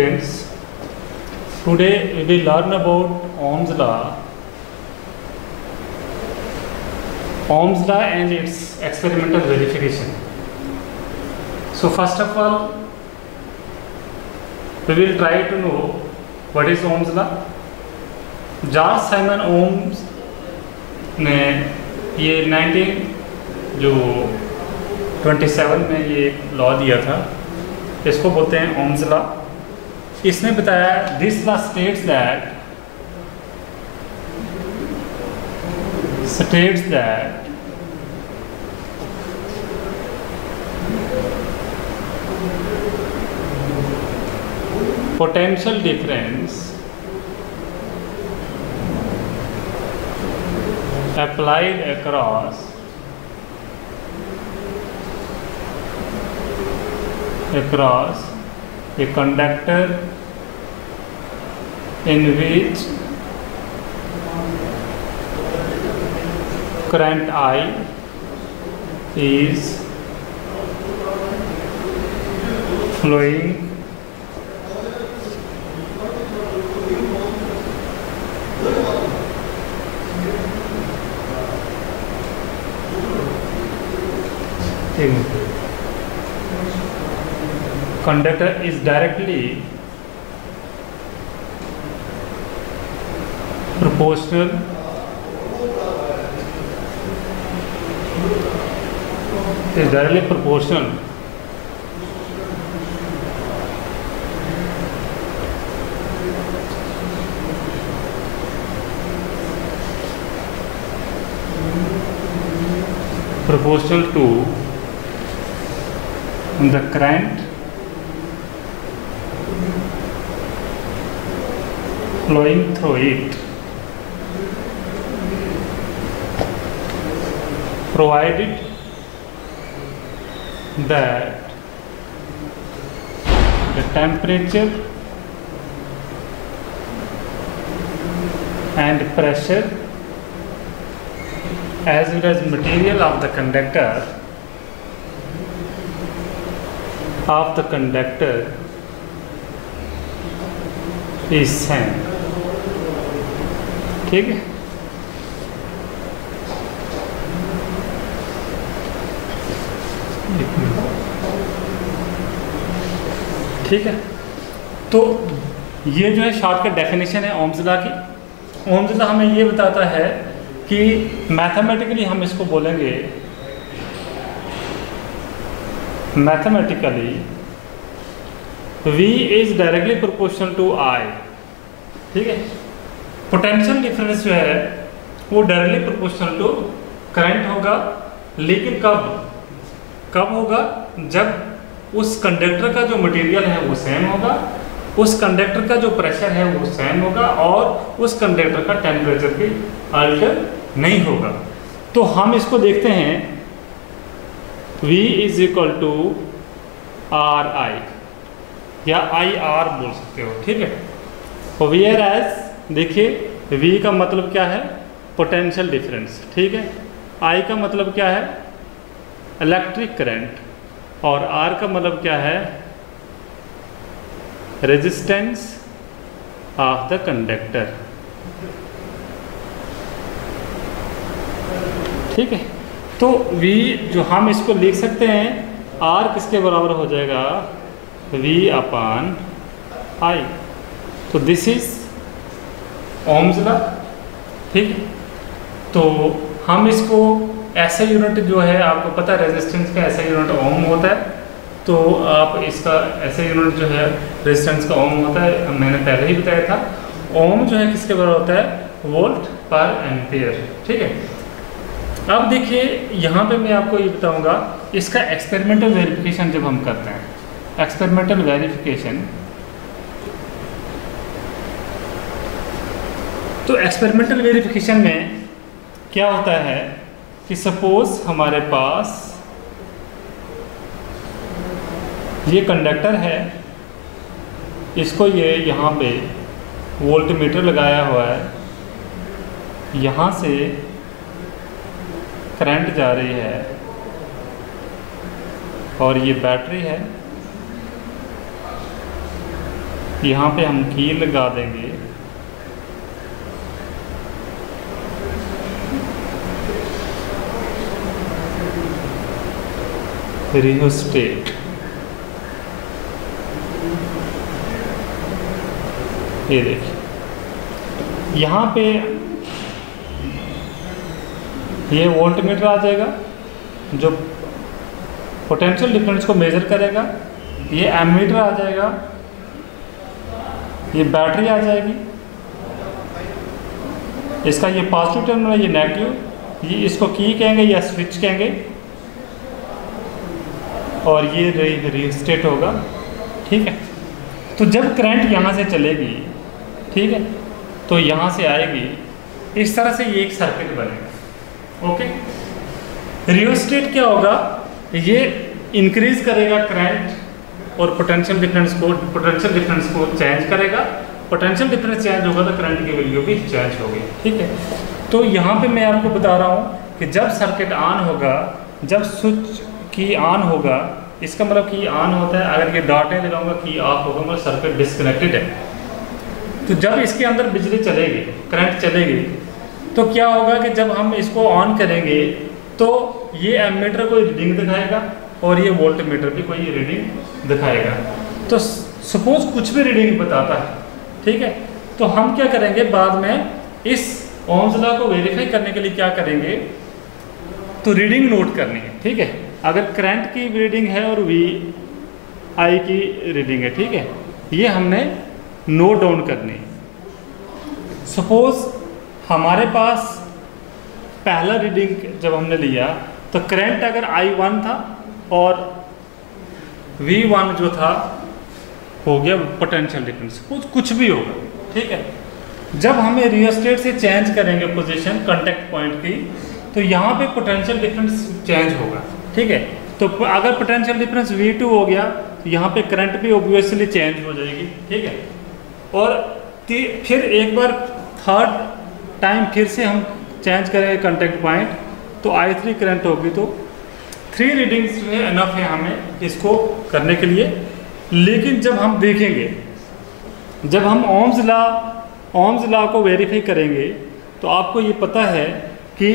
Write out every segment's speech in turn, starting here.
students, today we will learn about Ohm's law. Ohm's law and its experimental verification. So first of all, we will try to know what is Ohm's law. George Simon Ohm's ने ये 1927 में ये law दिया था, इसको बोलते हैं Ohm's law. इसने बताया this law states that potential difference applied across a conductor in which current I is flowing conductor is directly proportional to the current flowing through it, provided that the temperature and pressure as well as material of the conductor is same। ठीक है, ठीक है। तो ये जो है shortcut definition है Ohm's law की। ओम्स लॉ हमें ये बताता है कि मैथमेटिकली हम इसको बोलेंगे, mathematically V is directly proportional to I। ठीक है, पोटेंशियल डिफरेंस जो है वो डायरेक्टली प्रोपोर्शनल टू करंट होगा, लेकिन कब होगा? जब उस कंडक्टर का जो मटेरियल है वो सेम होगा, उस कंडक्टर का जो प्रेशर है वो सेम होगा और उस कंडक्टर का टेम्परेचर भी अल्टर नहीं होगा। तो हम इसको देखते हैं, V is equal to RI या IR बोल सकते हो। ठीक है, तो वेयर एज देखिए V का मतलब क्या है? Potential difference. ठीक है, I का मतलब क्या है? इलेक्ट्रिक करंट, और R का मतलब क्या है? Resistance of the conductor. ठीक है, तो V जो हम इसको लिख सकते हैं, R किसके बराबर हो जाएगा? V upon I। तो दिस इज ओम्स लॉ। ठीक है, तो हम इसको ऐसा यूनिट जो है, आपको पता है रेजिस्टेंस का ऐसा यूनिट ओम होता है, तो आप इसका ऐसा यूनिट जो है रेजिस्टेंस का ओम होता है, मैंने पहले ही बताया था। ओम जो है किसके बराबर होता है? वोल्ट पर एम्पियर। ठीक है, अब देखिए यहाँ पे मैं आपको ये बताऊंगा इसका एक्सपेरिमेंटल वेरिफिकेशन जब हम करते हैं। एक्सपेरिमेंटल वेरिफिकेशन, तो एक्सपेरिमेंटल वेरिफिकेशन में क्या होता है कि सपोज हमारे पास ये कंडक्टर है, इसको ये यहाँ पे वोल्टमीटर लगाया हुआ है, यहाँ से करंट जा रही है और ये बैटरी है, यहाँ पे हम की लगा देंगे, रियोस्टेट। ये देखिए यहाँ पे ये वोल्टमीटर आ जाएगा जो पोटेंशियल डिफरेंस को मेजर करेगा, ये एमीटर आ जाएगा, ये बैटरी आ जाएगी, इसका ये पॉजिटिव टर्मिनल है, ये नेगेटिव, ये इसको की कहेंगे या स्विच कहेंगे, और ये रियोस्टेट होगा। ठीक है, तो जब करंट यहाँ से चलेगी, ठीक है, तो यहाँ से आएगी, इस तरह से ये एक सर्किट बनेगा। ओके, रियोस्टेट क्या होगा, ये इंक्रीज करेगा करंट और पोटेंशियल डिफरेंस को चेंज करेगा। पोटेंशियल डिफरेंस चेंज होगा तो करंट की वैल्यू भी चेंज होगी। ठीक है, तो यहाँ पे मैं आपको बता रहा हूँ कि जब सर्किट ऑन होगा, जब स्विच की ऑन होगा, इसका मतलब की ऑन होता है, अगर ये डॉटें लगाऊंगा की ऑफ होगा, मतलब सर्किट डिस्कनेक्टेड है। तो जब इसके अंदर बिजली चलेगी, करंट चलेगी, तो क्या होगा कि जब हम इसको ऑन करेंगे तो ये एमीटर कोई रीडिंग दिखाएगा और ये वोल्टमीटर भी कोई रीडिंग दिखाएगा। तो सपोज कुछ भी रीडिंग बताता है, ठीक है, तो हम क्या करेंगे, बाद में इस ओम्स लॉ को वेरीफाई करने के लिए क्या करेंगे, तो रीडिंग नोट करनी है। ठीक है, अगर करंट की रीडिंग है और वी आई की रीडिंग है, ठीक है, ये हमने नोट डाउन करनी है। सपोज हमारे पास पहला रीडिंग जब हमने लिया तो करंट अगर I1 था और V1 जो था हो गया पोटेंशियल डिफरेंस, कुछ भी होगा। ठीक है, जब हमें रियोस्टेट से चेंज करेंगे पोजीशन कांटेक्ट पॉइंट की, तो यहाँ पे पोटेंशियल डिफरेंस चेंज होगा। ठीक है, तो अगर पोटेंशियल डिफरेंस V2 हो गया तो यहाँ पे करंट भी ऑब्वियसली चेंज हो जाएगी। ठीक है, और फिर एक बार थर्ड टाइम फिर से हम चेंज करेंगे कांटेक्ट पॉइंट, तो I3 करंट होगी। तो 3 रीडिंग्स जो है इनफ है हमें इसको करने के लिए। लेकिन जब हम देखेंगे, जब हम ओम्स लॉ को वेरीफाई करेंगे, तो आपको ये पता है कि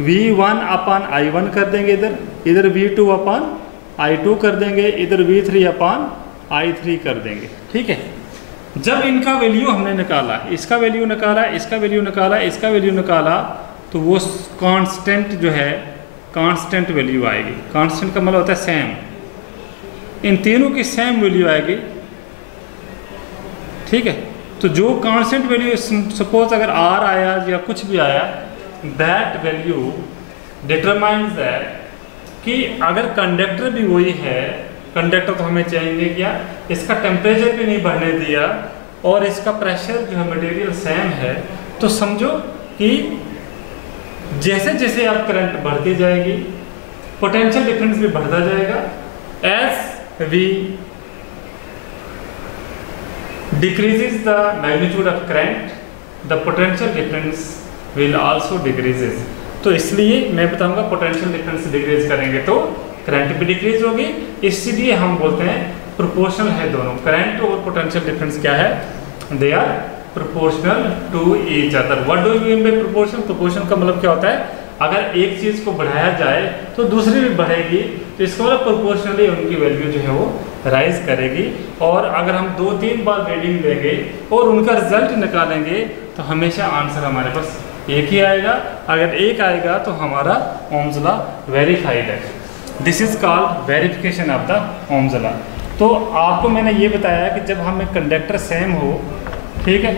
V1 अपान I1 कर देंगे, इधर V2 अपान I2 कर देंगे, इधर V3 अपान I3 कर देंगे। ठीक है, जब इनका वैल्यू हमने निकाला, इसका वैल्यू निकाला, इसका वैल्यू निकाला, इसका वैल्यू निकाला, तो वो कांस्टेंट जो है, कांस्टेंट वैल्यू आएगी। कांस्टेंट का मतलब होता है सेम, इन तीनों की सेम वैल्यू आएगी। ठीक है, तो जो कांस्टेंट वैल्यू, सपोज अगर R आया या कुछ भी आया, दैट वैल्यू डिटरमाइंस दैट कि अगर कंडक्टर भी वही है, कंडक्टर तो हमें चाहिए क्या, इसका टेम्परेचर भी नहीं बढ़ने दिया और इसका प्रेशर जो है मटेरियल सेम है, तो समझो कि जैसे जैसे आप करंट बढ़ती जाएगी, पोटेंशियल डिफरेंस भी बढ़ता जाएगा। As we decreases the magnitude of current, the potential difference will also decreases. तो इसलिए मैं बताऊंगा पोटेंशियल डिफरेंस डिक्रीज करेंगे तो करंट भी डिक्रीज होगी। इसीलिए हम बोलते हैं प्रोपोर्शनल है दोनों, करंट और पोटेंशियल डिफरेंस क्या है, they are proportional to each other. What do you mean by proportion? Proportion का मतलब क्या होता है, अगर एक चीज़ को बढ़ाया जाए तो दूसरी भी बढ़ेगी, तो इसका मतलब प्रोपोर्शनली उनकी वैल्यू जो है वो राइज करेगी। और अगर हम 2-3 बार रीडिंग लेंगे और उनका रिजल्ट निकालेंगे तो हमेशा आंसर हमारे पास एक ही आएगा। अगर एक आएगा तो हमारा ओम्स लॉ वेरीफाइड है। This is called verification of the Ohm's law. तो आपको मैंने ये बताया कि जब हमें कंडक्टर सेम हो, ठीक है,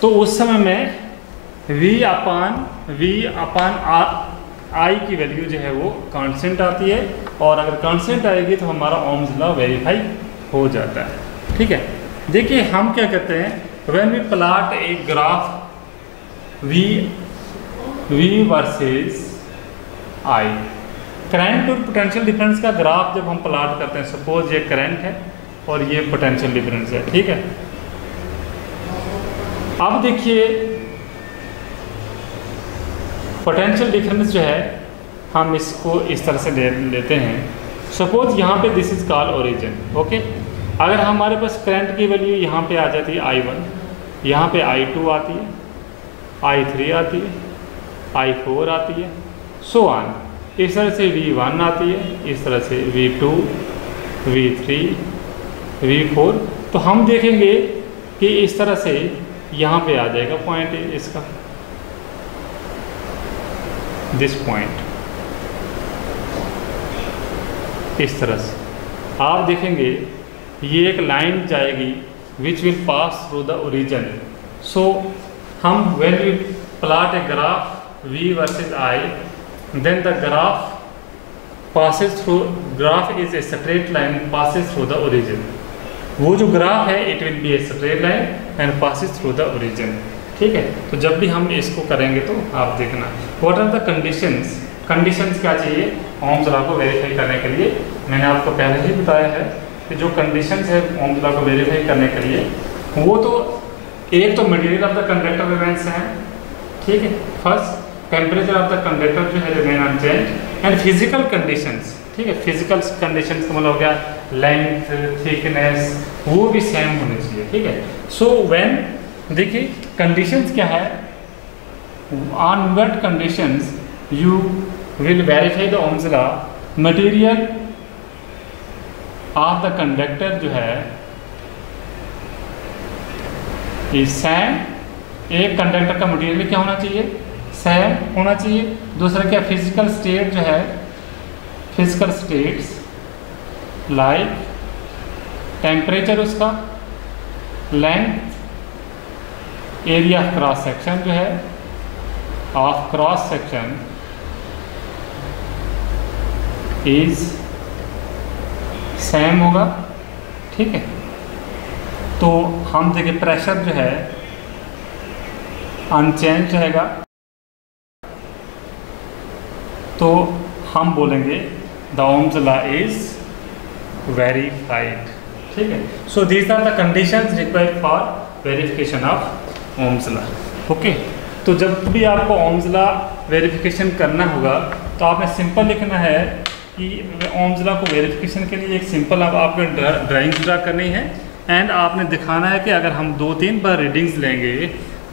तो उस समय में V अपान I की वैल्यू जो है वो कांस्टेंट आती है, और अगर कांस्टेंट आएगी तो हमारा ओम्स लॉ वेरीफाई हो जाता है। ठीक है, देखिए हम क्या करते हैं, when we plot a graph V versus I, current और पोटेंशियल डिफरेंस का ग्राफ जब हम प्लॉट करते हैं, सपोज ये करंट है और ये पोटेंशियल डिफरेंस है। ठीक है, अब देखिए पोटेंशियल डिफरेंस जो है हम इसको इस तरह से लेते हैं। सपोज यहाँ पे this is called origin, okay, अगर हमारे पास करंट की वैल्यू यहाँ पे आ जाती है I1, यहाँ पे I2 आती है, I3 आती है, I4 आती है, सो ऑन। इस तरह से V1 आती है, इस तरह से V2, V3, V4। तो हम देखेंगे कि इस तरह से यहाँ पे आ जाएगा पॉइंट इसका, दिस पॉइंट, इस तरह से आप देखेंगे ये एक लाइन जाएगी which will pass through the origin. So हम when we plot a graph V versus I, then the graph passes through, graph is a straight line passes through the origin। वो जो ग्राफ है it will be a straight line and passes through the origin। ठीक है, तो जब भी हम इसको करेंगे तो आप देखना what are the conditions। Conditions क्या चाहिए ओम्स लॉ को वेरीफाई करने के लिए। मैंने आपको पहले ही बताया है कि जो कंडीशंस है ओम्स लॉ को वेरीफाई करने के लिए, वो तो एक तो material of the conductor remains है, ठीक है, first temperature of the conductor जो है remain unchange, and physical conditions. ठीक है, फिजिकल कंडीशंस का मतलब हो गया लेंथ, थिकनेस, वो भी सेम होने चाहिए। ठीक है, सो व्हेन देखिए कंडीशंस क्या है, on what conditions you will verify the Ohm's law. Material of the conductor जो है इज सेम। एक कंडक्टर का मटेरियल क्या होना चाहिए, सेम होना चाहिए। दूसरा क्या, फिजिकल स्टेट जो है, फिजिकल स्टेट्स लाइक टेम्परेचर उसका, length, area of cross section जो है, of cross section is same होगा। ठीक है, तो हम देखिए प्रेशर जो है अनचेंज रहेगा, तो हम बोलेंगे the Ohm's law is verified. ठीक है, so these are the conditions required for verification of Ohm's law. Okay, तो जब भी आपको ओम्स लॉ वेरिफिकेशन करना होगा तो आपने सिंपल लिखना है कि ओम्स लॉ को वेरिफिकेशन के लिए एक सिंपल आपको ड्राइंग्स ड्रा करनी है, एंड आपने दिखाना है कि अगर हम 2-3 बार रीडिंग्स लेंगे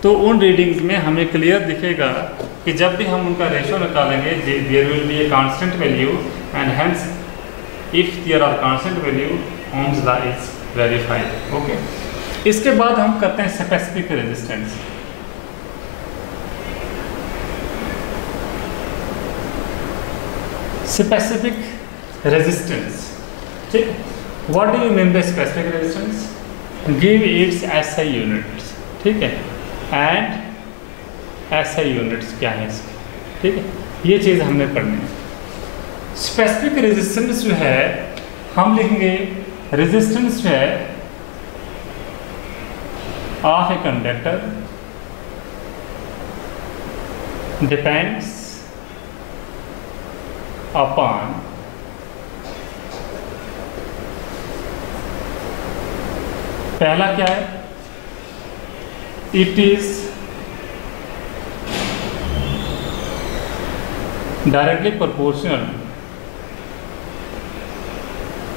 तो उन रीडिंग्स में हमें क्लियर दिखेगा कि जब भी हम उनका रेशो निकालेंगे there will be a constant value, and hence if there are constant value Ohm's law is verified. Okay, इसके बाद हम करते हैं स्पेसिफिक रेजिस्टेंस। स्पेसिफिक रेजिस्टेंस, ठीक, what do you mean by specific resistance, give its SI units. ठीक है, and SI units क्या है इसके। ठीक है, ये चीज़ हमने पढ़नी है। स्पेसिफिक रेजिस्टेंस जो है हम लिखेंगे रेजिस्टेंस जो है of a conductor depends upon पहला क्या है, it is directly proportional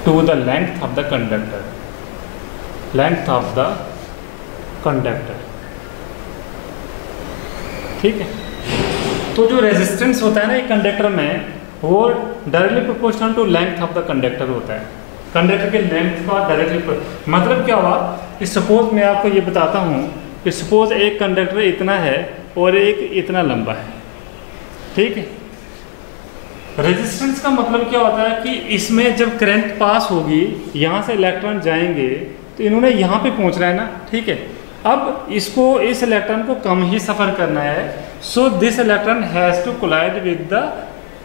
to the length of the conductor, length of the conductor. ठीक है, तो जो रेजिस्टेंस होता है ना एक कंडक्टर में, वो directly proportional to length of the conductor होता है। कंडक्टर के लेंथ का डायरेक्टली मतलब क्या हुआ कि सपोज मैं आपको ये बताता हूँ कि सपोज एक कंडक्टर इतना है और एक इतना लंबा है। ठीक है, रेजिस्टेंस का मतलब क्या होता है कि इसमें जब करंट पास होगी, यहाँ से इलेक्ट्रॉन जाएंगे तो इन्होंने यहाँ पे पहुँचना है ना। ठीक है, अब इसको इस इलेक्ट्रॉन को कम ही सफ़र करना है, so this electron has to collide with the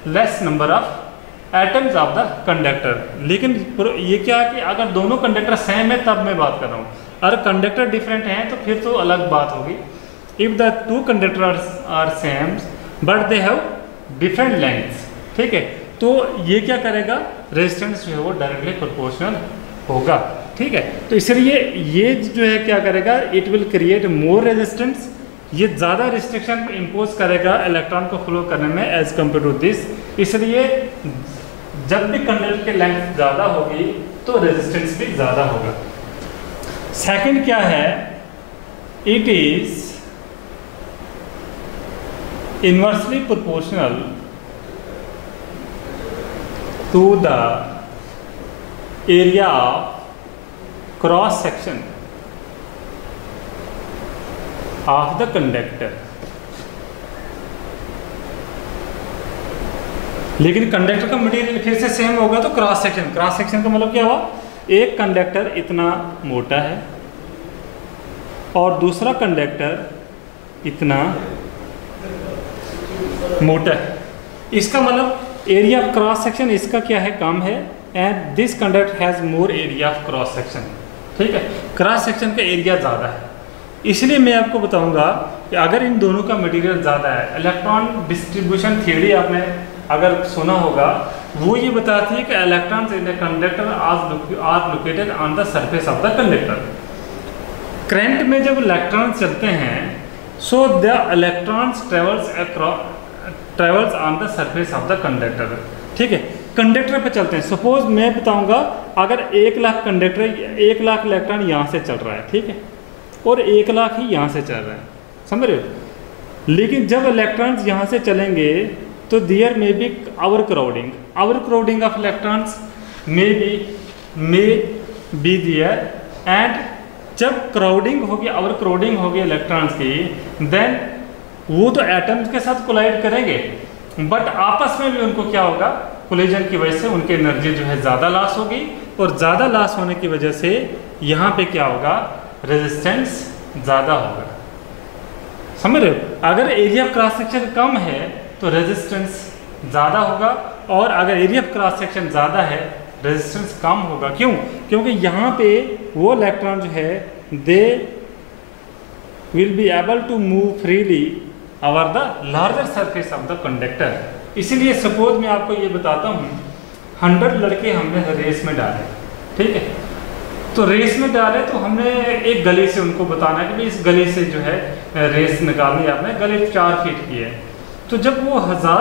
less number of atoms of the conductor. लेकिन ये क्या है कि अगर दोनों कंडक्टर सेम है तब मैं बात कर रहा हूँ, अगर कंडक्टर डिफरेंट हैं तो फिर तो अलग बात होगी। If the two conductors are same but they have different lengths. ठीक है, तो ये क्या करेगा, रेजिस्टेंस जो है वो डायरेक्टली प्रोपोर्शनल होगा। ठीक है, तो इसलिए ये जो है क्या करेगा, it will create more resistance, ये ज़्यादा रिस्ट्रिक्शन इम्पोज करेगा इलेक्ट्रॉन को फ्लो करने में एज कम्पेयर टू दिस। इसलिए जब भी कंडक्टर की लेंथ ज़्यादा होगी तो रेजिस्टेंस भी ज़्यादा होगा। सेकंड क्या है, it is inversely proportional to the area of cross section of the conductor. लेकिन कंडक्टर का मटेरियल फिर से सेम होगा तो क्रॉस सेक्शन का मतलब क्या हुआ, एक कंडक्टर इतना मोटा है और दूसरा कंडक्टर इतना मोटा है, इसका मतलब एरिया ऑफ क्रॉस सेक्शन इसका क्या है, कम है, and this conductor has more area of cross section. ठीक है, क्रॉस सेक्शन का एरिया ज़्यादा है, इसलिए मैं आपको बताऊंगा कि अगर इन दोनों का मटेरियल ज़्यादा है, इलेक्ट्रॉन डिस्ट्रीब्यूशन थ्योरी आपने अगर सुना होगा, वो ये बताती है कि electrons in the conductor are located on the surface of the conductor. Current में जब इलेक्ट्रॉन्स चलते हैं, so the electrons travels on the surface of the conductor. ठीक है, कंडक्टर पे चलते हैं। सपोज मैं बताऊंगा अगर 1 लाख कंडक्टर 1 लाख इलेक्ट्रॉन यहाँ से चल रहा है, ठीक है, और 1 लाख ही यहाँ से चल रहा है, समझ रहे हो। लेकिन जब इलेक्ट्रॉन्स यहाँ से चलेंगे तो there may be our crowding of electrons may be there, and जब क्राउडिंग होगी इलेक्ट्रॉन्स की, देन वो तो एटम्स के साथ कोलाइड करेंगे, बट आपस में भी उनको क्या होगा, कोलिजन की वजह से उनकी एनर्जी जो है ज़्यादा लॉस होगी, और ज़्यादा लॉस होने की वजह से यहाँ पे क्या होगा, रेजिस्टेंस ज़्यादा होगा। समझ रहे हो, अगर एरिया ऑफ क्रॉस सेक्शन कम है तो रेजिस्टेंस ज़्यादा होगा, और अगर एरिया ऑफ क्रॉस सेक्शन ज़्यादा है रेजिस्टेंस कम होगा। क्यों? क्योंकि यहाँ पे वो इलेक्ट्रॉन जो है they will be able to move freely over the larger surface of the conductor. इसीलिए सपोज मैं आपको ये बताता हूँ, 100 लड़के हमने रेस में डाले, ठीक है, तो रेस में डाले तो हमने एक गली से उनको बताना कि भाई इस गली से जो है रेस निकालनी है, आपने गली 4 फीट की है। तो जब वो 100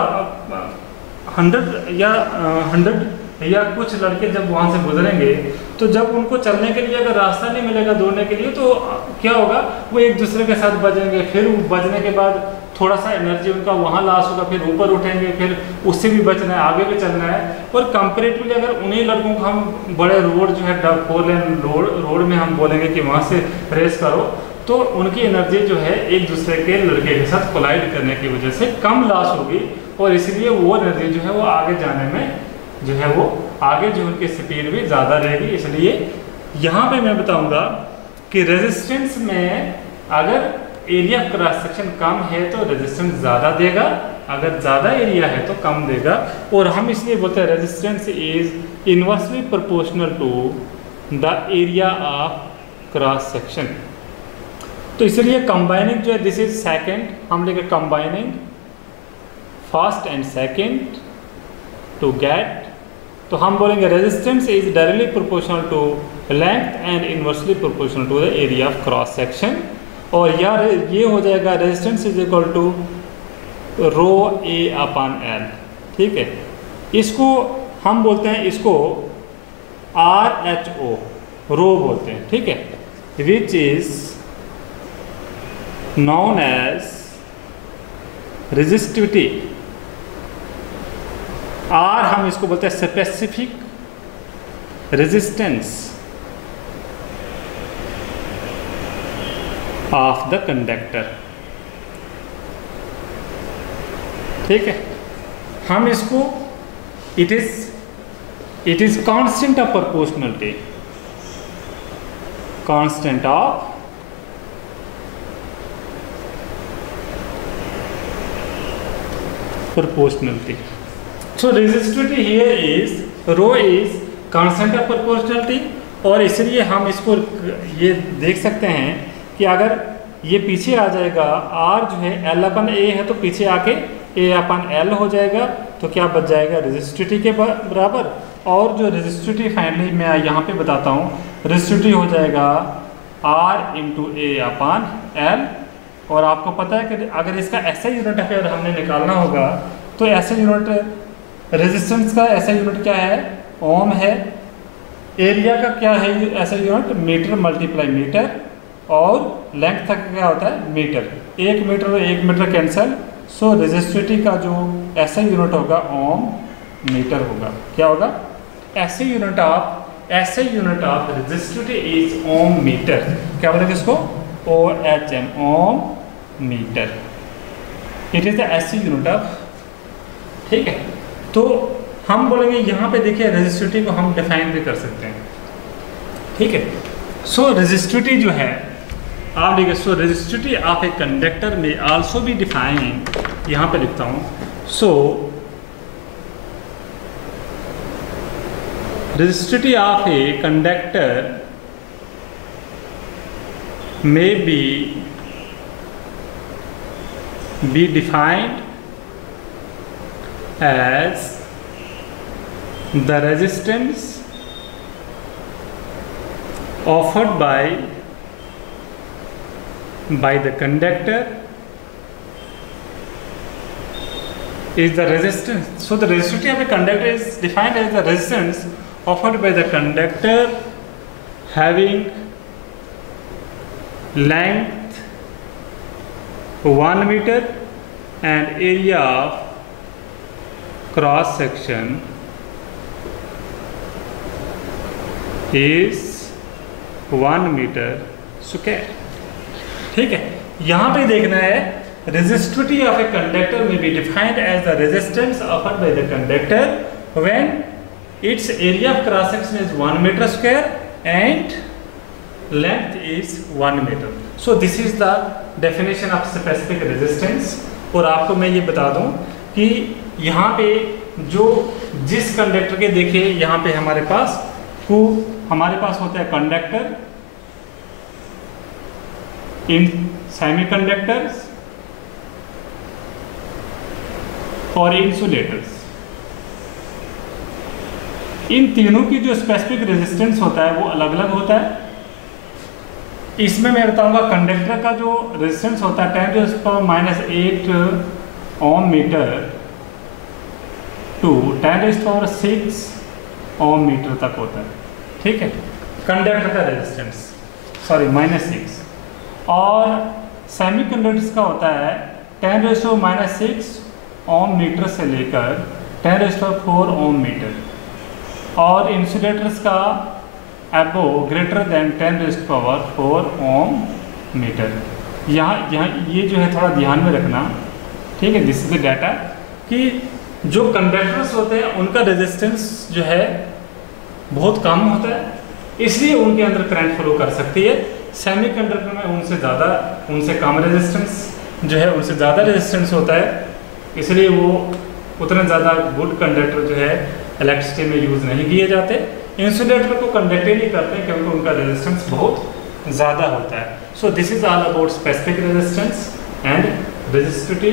या कुछ लड़के जब वहाँ से गुजरेंगे, तो जब उनको चलने के लिए अगर रास्ता नहीं मिलेगा दौड़ने के लिए, तो क्या होगा, वो एक दूसरे के साथ बजेंगे, फिर बजने के बाद थोड़ा सा एनर्जी उनका वहाँ लॉस होगा, फिर ऊपर उठेंगे, फिर उससे भी बचना है, आगे भी चलना है। और कंपेरेटिवली अगर उन्हीं लड़कों को हम बड़े रोड जो है 4 लेन रोड में हम बोलेंगे कि वहाँ से रेस करो, तो उनकी एनर्जी जो है एक दूसरे के लड़के के साथ कोलाइड करने की वजह से कम लॉस होगी, और इसलिए वो एनर्जी जो है वो आगे जाने में जो है वो आगे जो उनकी स्पीड भी ज़्यादा रहेगी। इसलिए यहाँ पे मैं बताऊँगा कि रेजिस्टेंस में अगर एरिया क्रॉस सेक्शन कम है तो रेजिस्टेंस ज़्यादा देगा, अगर ज़्यादा एरिया है तो कम देगा। और हम इसलिए बोलते हैं resistance is inversely proportional to the area of cross section. तो इसलिए कंबाइनिंग जो है, दिस इज सेकेंड, हम लेंगे combining first and second to get, तो हम बोलेंगे resistance is directly proportional to length and inversely proportional to the area of cross section. और यार ये हो जाएगा resistance is equal to rho A upon L, ठीक है। इसको हम बोलते हैं, इसको RHO रो बोलते हैं, ठीक है, which is known as resistivity। R हम इसको बोलते हैं specific resistance of the conductor, ठीक है। हम इसको it is constant of proportionality, constant of proportionality. So resistivity here is rho is constant of proportionality, और इसलिए हम इसको ये देख सकते हैं कि अगर ये पीछे आ जाएगा, R जो है L/A है तो पीछे आके A/L हो जाएगा, तो क्या बच जाएगा रेजिस्टिविटी के बराबर। और जो रेजिस्टिविटी फाइनली मैं यहाँ पे बताता हूँ, रेजिस्टिविटी हो जाएगा R × A/L। और आपको पता है कि अगर इसका ऐसा यूनिट अगर हमने निकालना होगा तो ऐसा यूनिट रेजिस्टेंस का ऐसा यूनिट क्या है, ओम है। एरिया का क्या है ऐसा यूनिट, मीटर मल्टीप्लाई मीटर, और लेंथ तक क्या होता है मीटर। 1 मीटर और 1 मीटर कैंसिल, सो रेजिस्टिविटी का जो ऐसा यूनिट होगा ओम मीटर होगा। क्या होगा, ऐसे unit of resistivity is ohm metre. क्या बोलेंगे इसको, OHM, ohm metre. It is the SI unit of, ठीक है। तो हम बोलेंगे यहाँ पे देखिए रेजिस्टिविटी को हम डिफाइन भी कर सकते हैं, ठीक है। सो रेजिस्टिविटी जो है आप देखिए, सो रेजिस्टिविटी ऑफ ए कंडक्टर में आल्सो भी डिफाइन, यहाँ पे लिखता हूँ, सो resistivity of a conductor may be defined as the resistance offered by the conductor is the resistance. So the resistivity of a conductor is defined as the resistance offered by the conductor having length 1 meter and area of cross section is 1 meter square, ठीक है। यहाँ पे देखना है resistivity of a conductor may be defined as the resistance offered by the conductor when its area of cross section is 1 meter square and length is 1 meter. So this is the definition of specific resistance। और आपको मैं ये बता दूं कि यहाँ पे जो जिस कंडक्टर के देखिए यहाँ पे हमारे पास होता है कंडक्टर इन सेमीकंडक्टर्स और इंसुलेटर्स, इन तीनों की जो स्पेसिफिक रेजिस्टेंस होता है वो अलग अलग होता है। इसमें मैं बताऊंगा कंडक्टर का जो रेजिस्टेंस होता है 10⁻⁸ ओम मीटर टू 10⁻⁶ ओम मीटर तक होता है, ठीक है, कंडक्टर का रेजिस्टेंस, सॉरी -6। और सेमीकंडक्टर्स का होता है 10⁻⁶ ओम मीटर से लेकर 10⁻⁴ ओम मीटर, और इंसुलेटर्स का एबो ग्रेटर देन 10⁻⁴ ओम मीटर। यहाँ ये जो है थोड़ा ध्यान में रखना, ठीक है। दिस इज द डाटा कि जो कंडक्टर्स होते हैं उनका रेजिस्टेंस जो है बहुत कम होता है, इसलिए उनके अंदर करंट फ्लो कर सकती है। सेमीकंडक्टर में उनसे कम रेजिस्टेंस जो है, उनसे ज़्यादा रेजिस्टेंस होता है, इसलिए वो उतना ज़्यादा गुड कंडक्टर जो है इलेक्ट्रिसिटी में यूज़ नहीं किए जाते। इंसुलेटर को कंडक्ट ही नहीं करते क्योंकि उनका रेजिस्टेंस बहुत ज़्यादा होता है। So this is all about specific resistance and resistivity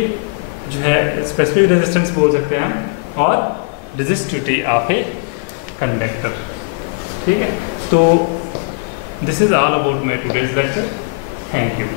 जो है, स्पेसिफिक रेजिस्टेंस बोल सकते हैं हम, और रेजिस्टिविटी ऑफ ए कंडक्टर, ठीक है। तो this is all about my today's lecture. Thank you.